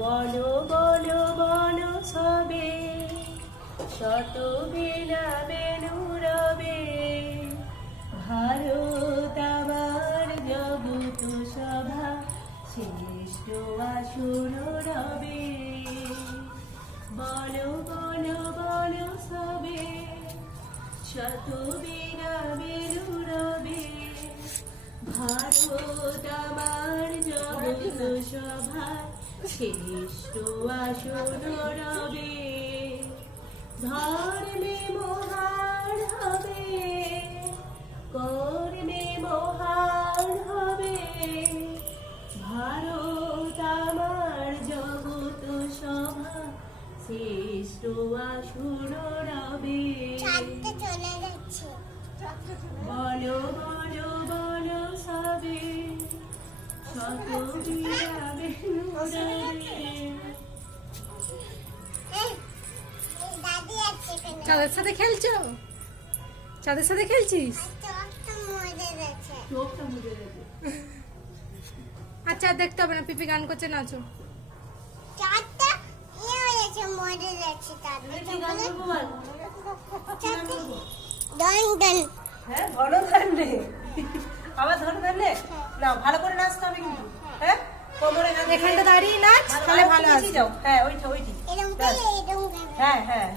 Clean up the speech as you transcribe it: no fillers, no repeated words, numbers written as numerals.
বলো বলো বলো সবে শত বেলা বেনু রবে ভারত আমার জগত সভা শ্রেষ্ঠ আসুর রবে বলো বলো বলো সবে শত বেলা বেনু রবে ভারত আমার জগত সভা শ্রেষ্ঠ আসুর রবে ধর্মে মহান হবে কর্মে মহান হবে ভারত আমার জগত সভা শ্রেষ্ঠ আসুর রবে বলো বলো বলো সবে শত বিরাবে চাঁদের সাথে খেলছো? চাঁদের সাথে খেলছিস? আচ্ছা দেখতে হবে না, পিপি গান করছে, নাচো। আবার ধরে না ভালো করে নাচতে হবে কিন্তু। হ্যাঁ এখানটা দাঁড়িয়ে নাচ, তাহলে ভালো আছে। হ্যাঁ ওইটা হ্যাঁ হ্যাঁ হ্যাঁ।